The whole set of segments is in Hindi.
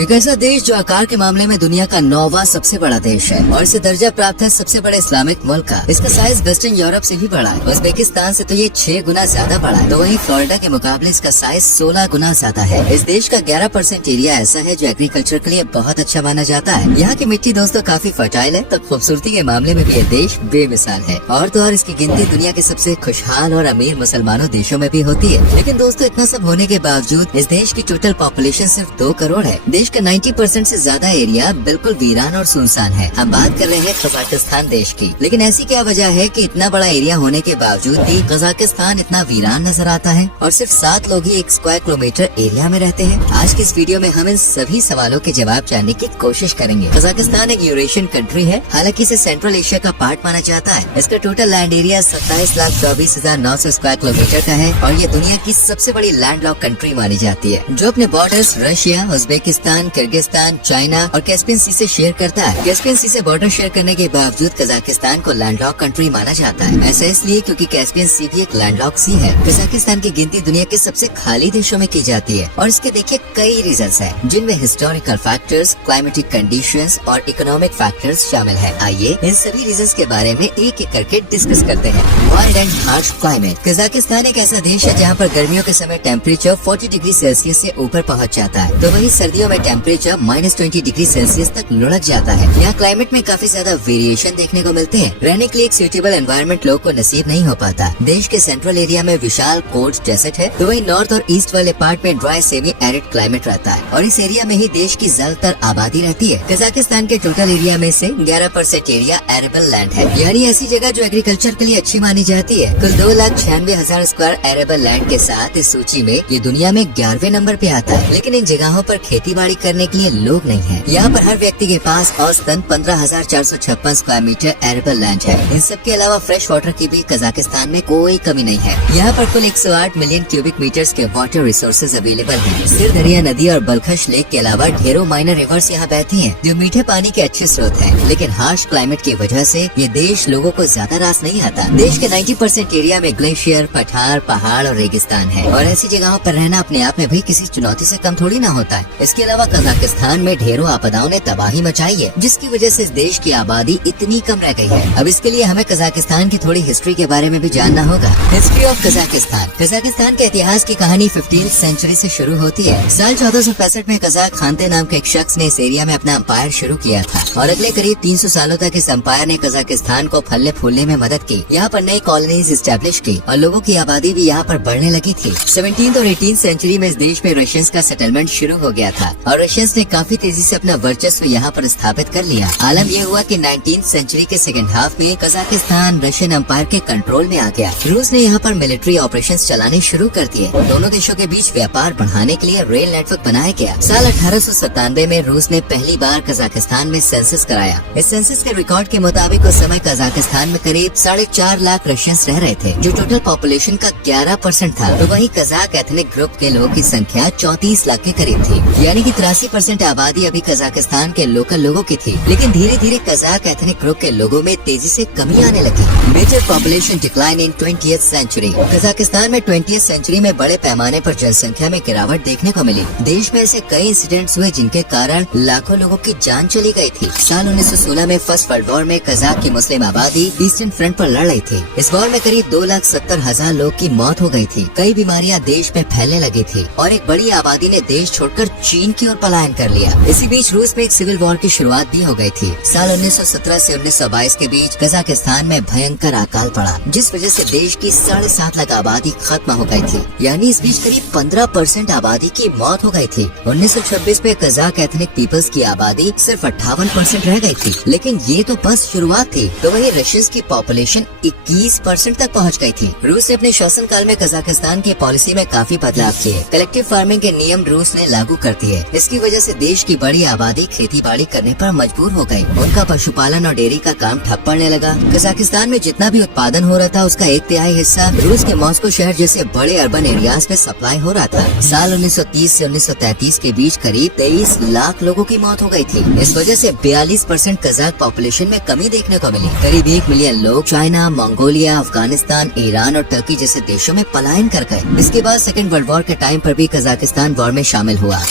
एक ऐसा देश जो आकार के मामले में दुनिया का 9वां सबसे बड़ा देश है और इसे दर्जा प्राप्त है सबसे बड़े इस्लामिक मुल्क का। इसका साइज वेस्टर्न यूरोप से भी बड़ा है। उज़्बेकिस्तान से तो ये 6 गुना ज्यादा बड़ा है, तो वहीं फ्लोरिडा के मुकाबले इसका साइज 16 गुना ज्यादा है। इस देश का 11% एरिया ऐसा है जो एग्रीकल्चर के लिए बहुत अच्छा माना जाता है। यहाँ की मिट्टी दोस्तों काफी फर्टाइल है, तो खूबसूरती के मामले में भी ये देश बेमिसाल है। और तो और इसकी गिनती दुनिया के सबसे खुशहाल और अमीर मुसलमानों देशों में भी होती है। लेकिन दोस्तों इतना सब होने के बावजूद इस देश की टोटल पॉपुलेशन सिर्फ 2 करोड़ है। देश का 90% से ज्यादा एरिया बिल्कुल वीरान और सुनसान है। हम बात कर रहे हैं कजाकिस्तान देश की। लेकिन ऐसी क्या वजह है कि इतना बड़ा एरिया होने के बावजूद भी कजाकिस्तान इतना वीरान नजर आता है और सिर्फ 7 लोग ही 1 स्क्वायर किलोमीटर एरिया में रहते हैं? आज की इस वीडियो में हम इन सभी सवालों के जवाब जानने की कोशिश करेंगे। कजाकिस्तान एक यूरेशियन कंट्री है, हालांकि इसे सेंट्रल एशिया का पार्ट माना जाता है। इसका total land area 27,24,900 square kilometre का है और ये दुनिया की सबसे बड़ी लैंडलॉक कंट्री मानी जाती है, जो अपने borders Russia, Uzbekistan, Kyrgyzstan, China और कैस्पियन सी से शेयर करता है। कैस्पियन सी से बॉर्डर शेयर करने के बावजूद कजाकिस्तान को लैंडलॉक कंट्री माना जाता है। ऐसा इसलिए क्योंकि कैस्पियन सी भी एक लैंडलॉक सी है। कजाकिस्तान की गिनती दुनिया के सबसे खाली देशों में की जाती है और इसके देखिए कई रीजंस हैं, जिनमें हिस्टोरिकल फैक्टर्स, क्लाइमेटिक कंडीशंस और इकोनॉमिक फैक्टर्स शामिल है। आइए इन सभी रीजंस के बारे में एक एक करके डिस्कस करते हैं। Wild and harsh climate. Kazakhstan एक ऐसा देश है जहाँ पर गर्मियों के समय टेम्परेचर 40 डिग्री सेल्सियस से ऊपर पहुँच जाता है, तो वही सर्दियों में टेम्परेचर -20 डिग्री सेल्सियस तक लुढ़क जाता है। यहाँ क्लाइमेट में काफी ज्यादा वेरिएशन देखने को मिलते हैं। रहने के लिए एक सूटेबल एनवायरनमेंट लोग को नसीब नहीं हो पाता। देश के सेंट्रल एरिया में विशाल कोल्ड डेजर्ट है, तो वही नॉर्थ और ईस्ट वाले पार्ट में ड्राई सेमी एरिड क्लाइमेट रहता है और इस एरिया में ही देश की ज्यादातर आबादी रहती है। कजाकिस्तान के टोटल एरिया में से 11% एरिया एरेबल लैंड है, यानी ऐसी जगह जो एग्रीकल्चर के लिए अच्छी मानी जाती है। कुल 2,96,000 स्क्वायर एरेबल लैंड के साथ इस सूची में ये दुनिया में 11वें नंबर पे आता है। लेकिन इन जगहों पर खेती बाड़ी करने के लिए लोग नहीं है। यहाँ पर हर व्यक्ति के पास औसतन 15,456 स्क्वायर मीटर एरेबल लैंड है। इन सब के अलावा फ्रेश वाटर की भी कजाकिस्तान में कोई कमी नहीं है। यहाँ पर कुल 108 मिलियन क्यूबिक मीटर्स के वाटर रिसोर्सेज अवेलेबल हैं। सिर दरिया नदी और बलखश लेक के अलावा ढेरों माइनर रिवर्स यहाँ बहती हैं, जो मीठे पानी के अच्छे स्रोत हैं। लेकिन हार्श क्लाइमेट की वजह से ये देश लोगों को ज्यादा रास नहीं आता। देश के 90% एरिया में ग्लेशियर, पठार, पहाड़ और रेगिस्तान है और ऐसी जगहों पर रहना अपने आप में भी किसी चुनौती से कम थोड़ी ना होता है। इसके अलावा कजाकिस्तान में ढेरों आपदाओं ने तबाही मचाई है, जिसकी वजह से इस देश की आबादी इतनी कम रह गई है। अब इसके लिए हमें कजाकिस्तान की थोड़ी हिस्ट्री के बारे में भी जानना होगा। History of Kazakhstan. कजाकिस्तान के इतिहास की कहानी 15वीं सेंचुरी से शुरू होती है। साल 1465 में कजाक खानते नाम के एक शख्स ने इस एरिया में अपना अम्पायर शुरू किया था और अगले करीब 300 सालों तक इस अम्पायर ने कजाकिस्तान को फलने फूलने में मदद की। यहाँ पर नई कॉलोनीज स्टैब्लिश की और लोगों की आबादी भी यहाँ पर बढ़ने लगी थी। 17वीं और 18वीं सेंचुरी में इस देश में रशियंस का सेटलमेंट शुरू हो गया था और रशियंस ने काफी तेजी से अपना वर्चस्व यहाँ पर स्थापित कर लिया। आलम यह हुआ कि 19वीं सेंचुरी के सेकंड हाफ में कजाकिस्तान रशियन एम्पायर के कंट्रोल में आ गया। रूस ने यहाँ पर मिलिट्री ऑपरेशंस चलाने शुरू कर दिए। दोनों देशों के बीच व्यापार बढ़ाने के लिए रेल नेटवर्क बनाया गया। साल 1897 में रूस ने पहली बार कजाकिस्तान में सेंसस कराया। इस सेंसस के रिकॉर्ड के मुताबिक उस समय कजाकिस्तान में करीब 4.5 लाख रशियंस रह रहे थे, जो टोटल पॉपुलेशन का 11% था। तो वहीं कजाक एथनिक ग्रुप के लोगों की संख्या 34 लाख के करीब थी, यानी कि 83% आबादी अभी कजाकिस्तान के लोकल लोगों की थी। लेकिन धीरे धीरे कजाक एथनिक ग्रुप के लोगों में तेजी से कमी आने लगी। Major population decline in 20th century. Kazakhstan में 20th सेंचुरी में बड़े पैमाने पर जनसंख्या में गिरावट देखने को मिली। देश में ऐसे कई इंसिडेंट्स हुए जिनके कारण लाखों लोगों की जान चली गई थी। साल 1916 में फर्स्ट वर्ल्ड वॉर में कजाक की मुस्लिम आबादी ईस्टर्न फ्रंट पर लड़ रही थी। इस वॉर में करीब 2,70,000 लोग की मौत हो गई थी। कई बीमारियां देश में फैलने लगी थी और एक बड़ी आबादी ने देश छोड़कर चीन की ओर पलायन कर लिया। इसी बीच रूस में एक सिविल वॉर की शुरुआत भी हो गई थी। साल 1917 से 1922 के बीच कजाकिस्तान में भयंकर अकाल पड़ा, जिस वजह से देश की 7.5 लाख आबादी खत्म हो गई थी, यानी इस बीच करीब 15% आबादी की मौत हो गई थी। 1926 में कजाक एथनिक पीपल्स की आबादी सिर्फ 58% रह गई थी। लेकिन ये तो बस शुरुआत थी, तो वही रशियंस की पॉपुलेशन 21% तक पहुंच गई थी। रूस ने अपने शासन काल में कजाकिस्तान की पॉलिसी में काफी बदलाव किए। कलेक्टिव फार्मिंग के नियम रूस ने लागू कर दिए। इसकी वजह से देश की बड़ी आबादी खेती बाड़ी करने पर मजबूर हो गई। उनका पशुपालन और डेयरी का काम ठप पड़ने लगा। कजाकिस्तान में जितना भी उत्पादन हो रहा था उसका 1/3 हिस्सा रूस के मॉस्को शहर जैसे बड़े अर्बन एरियाज में सप्लाई हो रहा था। साल 1930 से 1933 के बीच करीब 23 लाख लोगों की मौत हो गई थी। इस वजह से 42% कजाक पॉपुलेशन में कमी देखने को मिली। करीब 1 मिलियन लोग चाइना, मंगोलिया, अफगानिस्तान, ईरान और टर्की जैसे देशों में पलायन कर गए। इसके बाद सेकेंड वर्ल्ड वॉर के टाइम पर भी कजाकिस्तान वॉर में शामिल हुआ।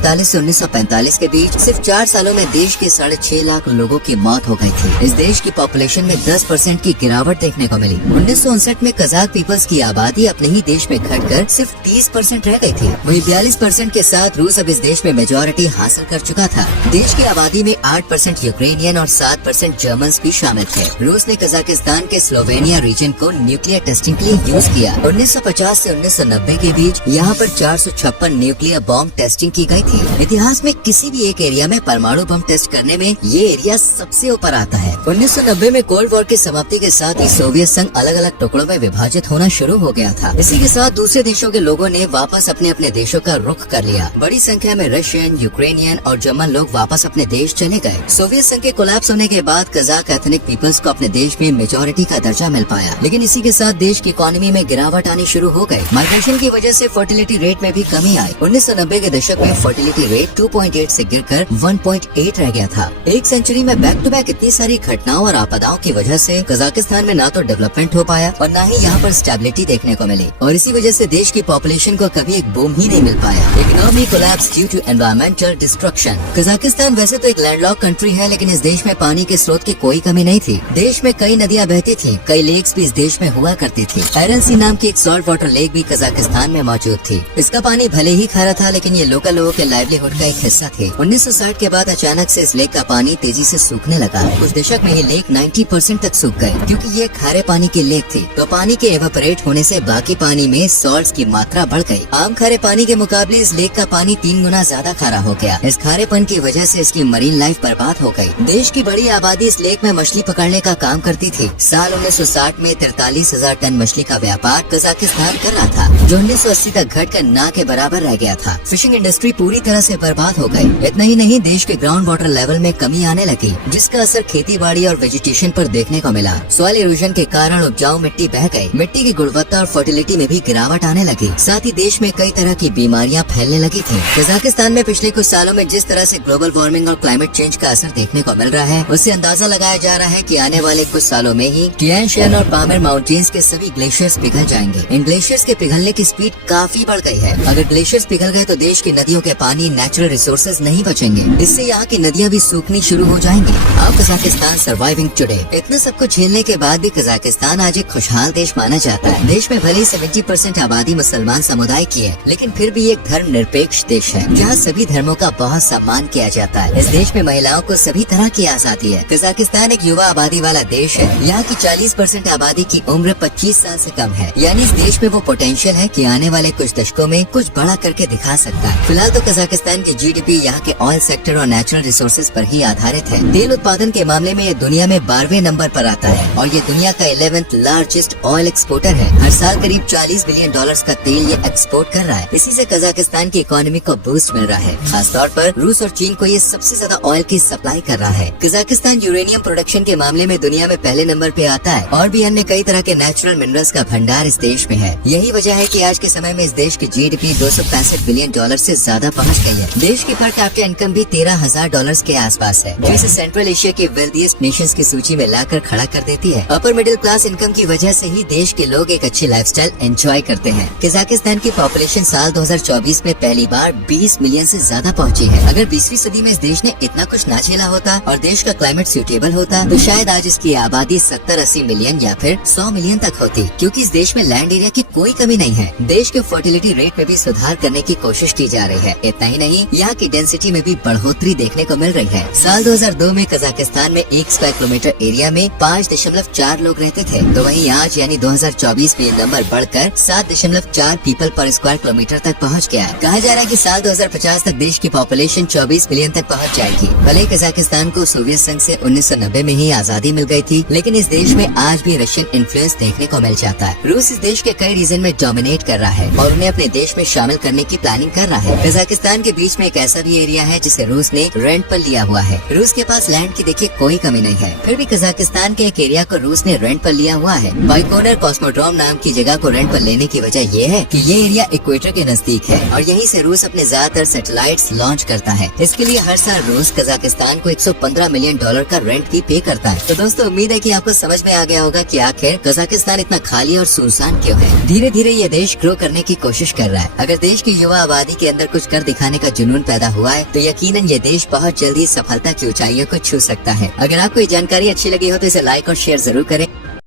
1941 से 1945 के बीच सिर्फ 4 सालों में देश के 6.5 लाख लोगों की मौत हो गई थी। इस देश की पॉपुलेशन में 10% की गिरावट देखने को मिली। 1959 में कजाक पीपल्स की आबादी अपने ही देश में घटकर सिर्फ 30% रह गई थी। वहीं 42% के साथ रूस अब इस देश में मेजोरिटी हासिल कर चुका था। देश की आबादी में 8% यूक्रेनियन और 7% जर्मन भी शामिल थे। रूस ने कजाकिस्तान के स्लोवेनिया रीजन को न्यूक्लियर टेस्टिंग के लिए यूज किया। 1950 से 1990 के बीच यहाँ पर 456 न्यूक्लियर बॉम्ब टेस्टिंग की गई थी। इतिहास में किसी भी एक एरिया में परमाणु बम टेस्ट करने में ये एरिया सबसे ऊपर आता है। 1990 में कोल्ड वॉर की समाप्ति के साथ ही सोवियत संघ अलग अलग टुकड़ों में विभाजित होना शुरू हो गया था। इसी के साथ दूसरे देशों के लोगों ने वापस अपने अपने देशों का रुख कर लिया। बड़ी संख्या में रशियन, यूक्रेनियन और जर्मन लोग वापस अपने देश चले गए। सोवियत संघ के कोलैप्स होने के बाद कजाक एथनिक पीपल्स को अपने देश में मेजोरिटी का दर्जा मिल पाया, लेकिन इसी के साथ देश की इकोनॉमी में गिरावट आनी शुरू हो गई। माइग्रेशन की वजह से फर्टिलिटी रेट में भी कमी आई। 1990 के दशक में फर्टिलिटी रेट 2.8 से गिरकर 1.8 रह गया था। एक सेंचुरी में बैक टू बैक इतनी सारी घटनाओं और आपदाओं की वजह से कजाकिस्तान में न तो डेवलपमेंट हो पाया और न ही यहाँ पर स्टेबिलिटी देखने को मिली, और इसी वजह से देश की पॉपुलेशन को कभी एक बूम ही नहीं मिल पाया। Economy collapse due to environmental destruction. Kazakhstan वैसे तो एक लैंडलॉक कंट्री है, लेकिन इस देश में पानी के स्रोत की कोई कमी नहीं थी। देश में कई नदियाँ बहती थी, कई लेक्स भी इस देश में हुआ करती थी। एरन सी नाम की एक सॉल्ट वाटर लेक भी कजाकिस्तान में मौजूद थी। इसका पानी भले ही खारा था, लेकिन ये लोकल लोगों के लाइवलीहुड का एक हिस्सा थी। 1960 के बाद अचानक से इस लेक का पानी तेजी से सूखने लगा। कुछ दशक में ये लेक 90% तक सूख गई, क्योंकि ये खारे पानी की लेक थी। तो पानी के एवापोरेट होने से बाकी पानी में सॉल्ट्स की मात्रा बढ़ गई। आम खारे पानी के मुकाबले इस लेक का पानी 3 गुना ज्यादा खारा हो गया। इस खारेपन की वजह से इसकी मरीन लाइफ बर्बाद हो गई। देश की बड़ी आबादी इस लेक में मछली पकड़ने का काम करती थी। साल 1960 में 43,000 टन मछली का व्यापार कजाकिस्तान कर रहा था, जो 1980 तक घटकर ना के बराबर रह गया था। फिशिंग इंडस्ट्री पूरी तरह से बर्बाद हो गई। इतना ही नहीं, देश के ग्राउंड वाटर लेवल में कमी आने लगी, जिसका असर खेती बाड़ी और वेजिटेशन पर देखने को मिला। सॉइल इरोजन के कारण उपजाऊ मिट्टी बह गई। मिट्टी की गुणवत्ता और फर्टिलिटी में भी गिरावट आने लगी। साथ ही देश में कई तरह की बीमारियां फैलने लगी थी। कजाकिस्तान में पिछले कुछ सालों में जिस तरह से ग्लोबल वार्मिंग और क्लाइमेट चेंज का असर देखने को मिल रहा है, उससे अंदाजा लगाया जा रहा है कि आने वाले कुछ सालों में ही टियान शान और पामेर माउंटेन्स के सभी ग्लेशियर्स पिघल जाएंगे। इन ग्लेशियर्स के पिघलने की स्पीड काफी बढ़ गई है। अगर ग्लेशियर्स पिघल गए तो देश की नदियों के पानी, नेचुरल रिसोर्सेज नहीं बचेंगे। इससे यहाँ की नदियाँ भी सूखनी शुरू हो जाएंगी। अब कजाकिस्तान सर्वाइविंग टुडे। इतना सब कुछ झेलने के बाद भी कजाकिस्तान आज एक खुशहाल देश माना जाता है। देश में भले ही 70% आबादी मुसलमान समुदाय की है, लेकिन फिर भी एक धर्म निरपेक्ष देश है, जहाँ सभी धर्मों का बहुत सम्मान किया जाता है। इस देश में महिलाओं को सभी तरह की आजादी है। कजाकिस्तान एक युवा आबादी वाला देश है। यहाँ की 40% आबादी की उम्र 25 साल से कम है। यानी इस देश में वो पोटेंशियल है कि आने वाले कुछ दशकों में कुछ बड़ा करके दिखा सकता है। फिलहाल तो कजाकिस्तान की जीडीपी यहाँ के ऑयल सेक्टर और नेचुरल रिसोर्सेज पर ही आधारित है। तेल उत्पादन के मामले में ये दुनिया में 12वें नंबर पर आता है और ये दुनिया का 11th लार्जेस्ट ऑयल एक्सपोर्टर है। हर साल करीब $40 बिलियन का तेल ये एक्सपोर्ट कर रहा है। इसी से कजाकिस्तान की इकोनॉमी को बूस्ट मिल रहा है। खास तौर पर रूस और चीन को ये सबसे ज्यादा ऑयल की सप्लाई कर रहा है। कजाकिस्तान यूरेनियम प्रोडक्शन के मामले में दुनिया में पहले नंबर पे आता है और भी अन्य कई तरह के नेचुरल मिनरल्स का भंडार इस देश में है। यही वजह है कि आज के समय में इस देश की जीडीपी $265 बिलियन से ज्यादा पहुँच गई है। देश की पर कैपिटा इनकम भी $13,000 के आसपास है, जो इसे सेंट्रल एशिया के वेल्थिएस्ट नेशंस की सूची में लाकर खड़ा कर देती है। अपर मिडिल क्लास इनकम की वजह से ही देश के लोग एक अच्छी लाइफस्टाइल एंजॉय करते हैं। कजाकिस्तान की पॉपुलेशन साल 2024 में पहली बार 20 मिलियन से ज्यादा पहुंची है। अगर 20वीं सदी में इस देश ने इतना कुछ ना झेला होता और देश का क्लाइमेट सूटेबल होता, तो शायद आज इसकी आबादी 70-80 मिलियन या फिर 100 मिलियन तक होती, क्योंकि इस देश में लैंड एरिया की कोई कमी नहीं है। देश के फर्टिलिटी रेट में भी सुधार करने की कोशिश की जा रही है। इतना ही नहीं, यहाँ की डेंसिटी में भी बढ़ोतरी देखने को मिल रही है। साल 2002 में कजाकिस्तान में 1 स्क्वायर किलोमीटर एरिया में 5.4 लोग रहते थे, तो वहीं आज यानी 2024 में नंबर बढ़कर 7.4 पीपल पर स्क्वायर किलोमीटर तक पहुँच गया है। कहा जा रहा है कि साल 2050 तक देश की पॉपुलेशन 24 मिलियन तक पहुँच जाएगी। भले कजाकिस्तान को सोवियत संघ से 1990 में ही आजादी मिल गई थी, लेकिन इस देश में आज भी रशियन इन्फ्लुएंस देखने को मिल जाता है। रूस इस देश के कई रीजन में डोमिनेट कर रहा है और उन्हें अपने देश में शामिल करने की प्लानिंग कर रहा है। कजाकिस्तान के बीच में एक ऐसा भी एरिया है जिसे रूस ने रेंट पर लिया हुआ है। रूस के पास लैंड की देखिए कोई कमी नहीं है, फिर भी कजाकिस्तान के एक एरिया को रूस ने रेंट पर लिया हुआ है। बाइकोनर कॉस्मोड्रोम नाम की जगह को रेंट पर लेने की वजह ये है कि ये एरिया इक्वेटर के नजदीक है और यहीं से रूस अपने ज्यादातर सैटेलाइट्स लॉन्च करता है। इसके लिए हर साल रूस कजाकिस्तान को $115 मिलियन का रेंट भी पे करता है। तो दोस्तों, उम्मीद है कि आपको समझ में आ गया होगा कि आखिर कजाकिस्तान इतना खाली और सुनसान क्यों है। धीरे धीरे ये देश ग्रो करने की कोशिश कर रहा है। अगर देश की युवा आबादी के अंदर कुछ कर दिखाने का जुनून पैदा हुआ है तो यकीनन ये देश बहुत जल्दी सफलता की ऊंचाइयों को छू सकता है। अगर आपको ये जानकारी अच्छी लगी हो तो इसे लाइक और शेयर जरूर करें।